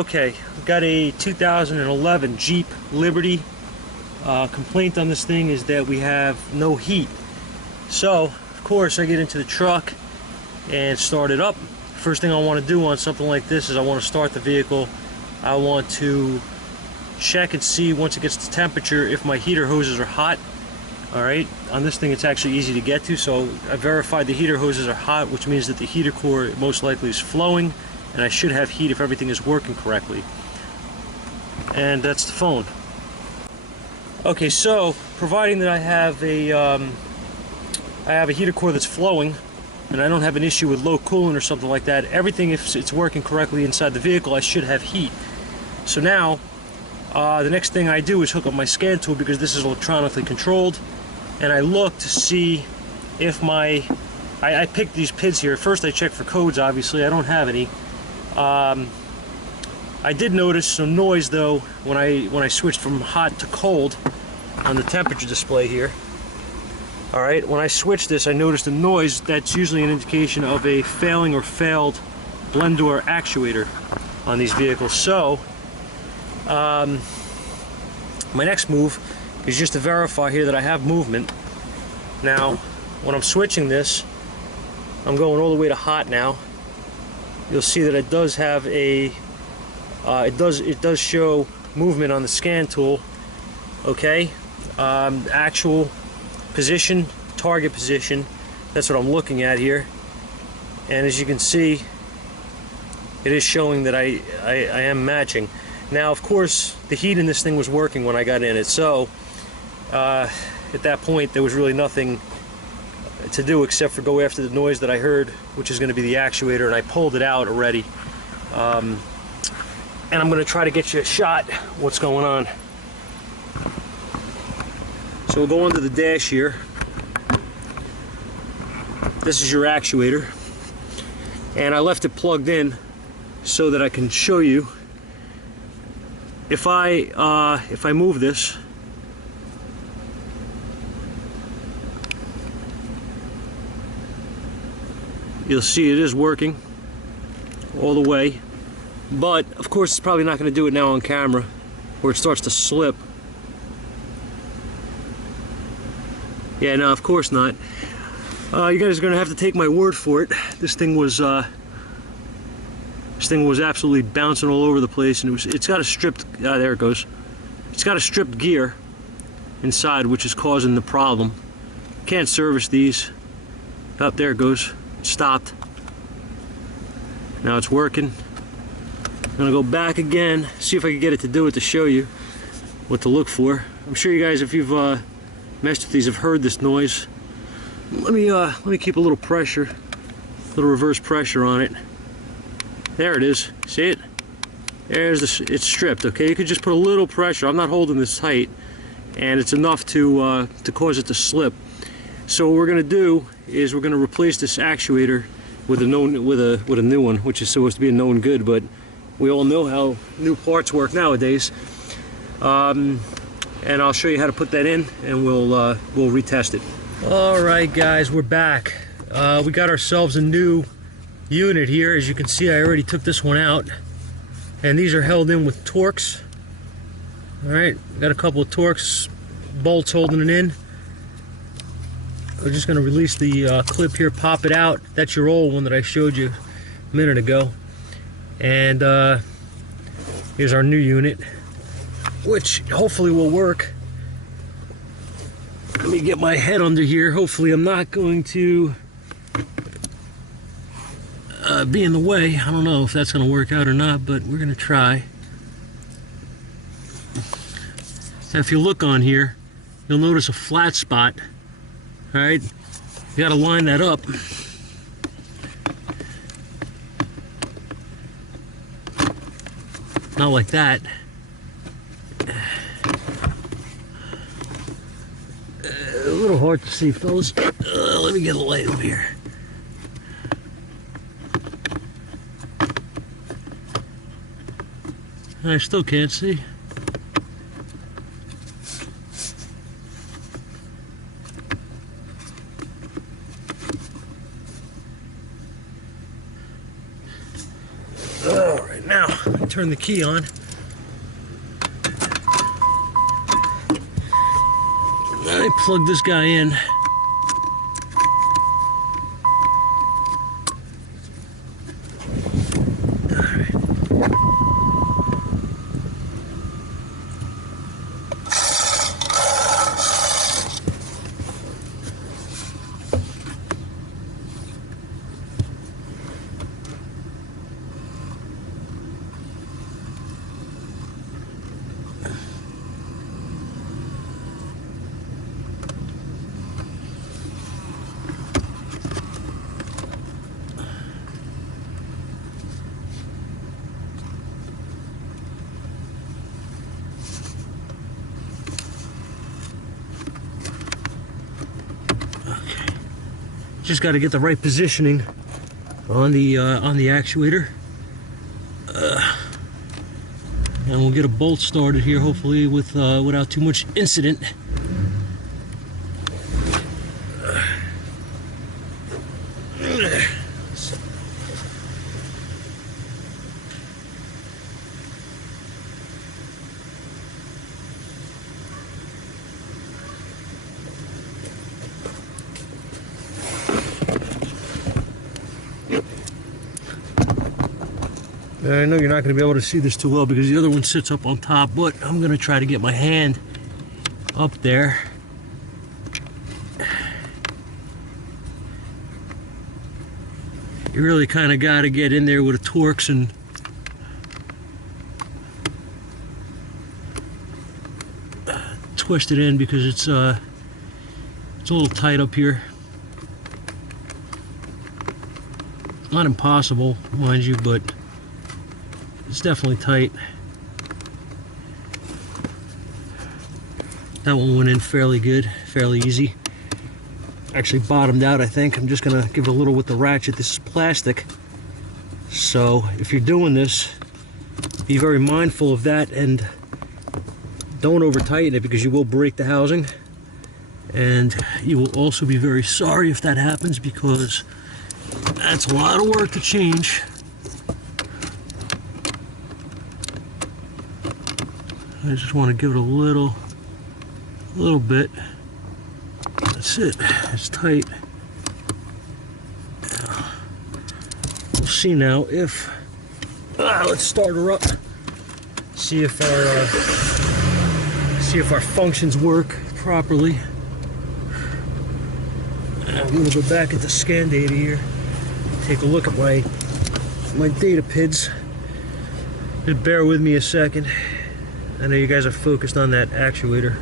Okay, I've got a 2011 Jeep Liberty. Complaint on this thing is that we have no heat. So, of course, I get into the truck and start it up. First thing I want to do on something like this is I want to start the vehicle. I want to check and see, once it gets to temperature, if my heater hoses are hot. Alright, on this thing it's actually easy to get to, so I verified the heater hoses are hot, which means that the heater core most likely is flowing, and I should have heat if everything is working correctly. And that's the phone. Okay, so providing that I have a heater core that's flowing, and I don't have an issue with low coolant or something like that, everything, if it's working correctly inside the vehicle, I should have heat. So now, the next thing I do is hook up my scan tool, because this is electronically controlled, and I look to see if I picked these PIDs here. First I check for codes, obviously. I don't have any. I did notice some noise though when I switched from hot to cold on the temperature display here. Alright, when I switched this, I noticed a noise. That's usually an indication of a failing or failed blend door actuator on these vehicles. So my next move is just to verify here that I have movement. Now, when I'm switching this, I'm going all the way to hot now. You'll see that it does have a it does show movement on the scan tool. Okay, actual position, target position, that's what I'm looking at here, and as you can see, it is showing that I am matching. Now, of course, the heat in this thing was working when I got in it, so at that point there was really nothing to do except for go after the noise that I heard, which is going to be the actuator, and I pulled it out already. And I'm going to try to get you a shot what's going on. So we'll go under the dash here. This is your actuator, and I left it plugged in so that I can show you. If I move this, you'll see it is working all the way, but of course it's probably not going to do it now on camera, where it starts to slip. Yeah, no, of course not. You guys are going to have to take my word for it. This thing was absolutely bouncing all over the place, and it's got a stripped, there it goes. It's got a stripped gear inside, which is causing the problem. Can't service these. Up there it goes. It stopped. Now it's working. I'm gonna go back again, see if I can get it to do it, to show you what to look for. I'm sure you guys, if you've messed with these, have heard this noise. Let me keep a little pressure, a little reverse pressure on it. There it is. See it? There's it's stripped. Okay, you could just put a little pressure. I'm not holding this tight, and it's enough to cause it to slip. So what we're going to do is we're going to replace this actuator with a new one, which is supposed to be a known good, but we all know how new parts work nowadays. And I'll show you how to put that in, and we'll retest it. All right, guys, we're back. We got ourselves a new unit here. As you can see, I already took this one out, and these are held in with Torx. All right, got a couple of Torx bolts holding it in. We're just going to release the clip here, pop it out. That's your old one that I showed you a minute ago. And here's our new unit, which hopefully will work. Let me get my head under here. Hopefully I'm not going to be in the way. I don't know if that's going to work out or not, but we're going to try. And if you look on here, you'll notice a flat spot. All right, you got to line that up. Not like that. A little hard to see, fellas. Let me get a light over here. I still can't see. turn the key on. Then I plug this guy in. Just got to get the right positioning on the actuator, and we'll get a bolt started here, hopefully with without too much incident. I know you're not going to be able to see this too well because the other one sits up on top, but I'm going to try to get my hand up there. You really kind of got to get in there with a Torx and twist it in because it's a little tight up here. Not impossible, mind you, but it's definitely tight. That one went in fairly good, fairly easy. Actually bottomed out, I think. I'm just gonna give it a little with the ratchet. This is plastic. So if you're doing this, be very mindful of that and don't over tighten it because you will break the housing. And you will also be very sorry if that happens because that's a lot of work to change. I just want to give it a little bit. That's it. It's tight. We'll see now if let's start her up. See if our functions work properly. I'm gonna go back into scan data here. Take a look at my data PIDs. Just bear with me a second. I know you guys are focused on that actuator.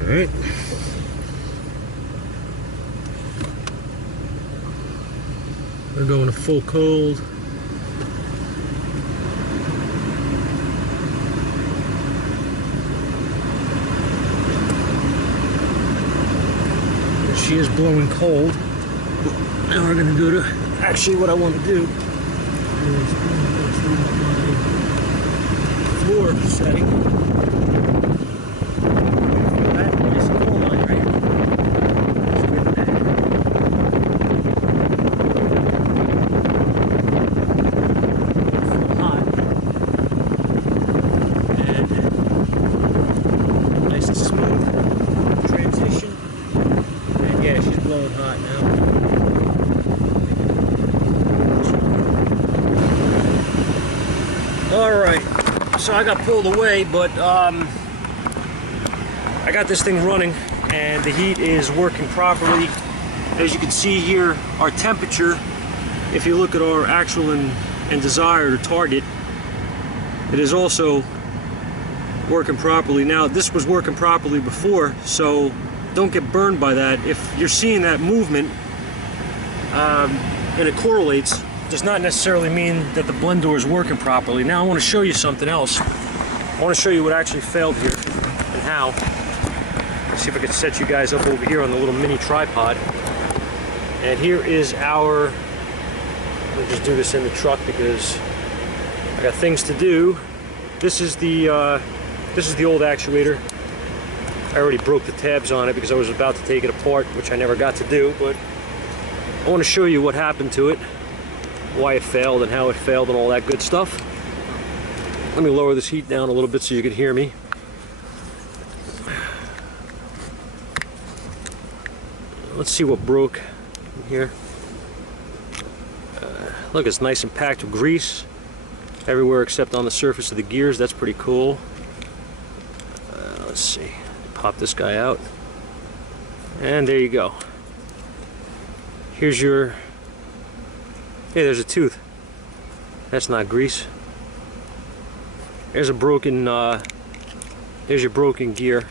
All right. We're going to full cold. She is blowing cold. Now we're going to go to, actually what I want to do is my floor setting. That is a coal line, right? Full hot. And nice and smooth transition. And yeah, she's blowing hot now. Alright, so I got pulled away, but I got this thing running and the heat is working properly. As you can see here, our temperature, if you look at our actual and desired or target, it is also working properly. Now, this was working properly before, so don't get burned by that. If you're seeing that movement and it correlates, does not necessarily mean that the blend door is working properly. Now I want to show you something else. I want to show you what actually failed here and how. Let's see if I can set you guys up over here on the little mini tripod. And here is our, let me just do this in the truck because I got things to do. This is the old actuator. I already broke the tabs on it because I was about to take it apart, which I never got to do, but I want to show you what happened to it, why it failed and how it failed and all that good stuff. Let me lower this heat down a little bit so you can hear me. Let's see what broke here. Look, it's nice and packed with grease everywhere except on the surface of the gears. That's pretty cool. Let's see. Pop this guy out. And there you go. Here's your... Hey, there's a tooth. That's not grease. There's a broken... there's your broken gear.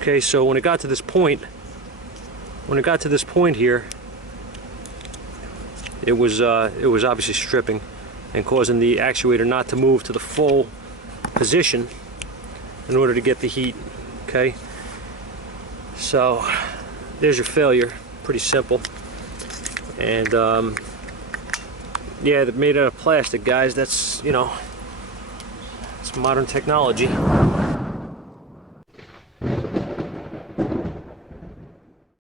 Okay, so when it got to this point, here, it was obviously stripping and causing the actuator not to move to the full position in order to get the heat. Okay, so there's your failure. Pretty simple. And yeah, they're made out of plastic, guys. That's, you know, it's modern technology.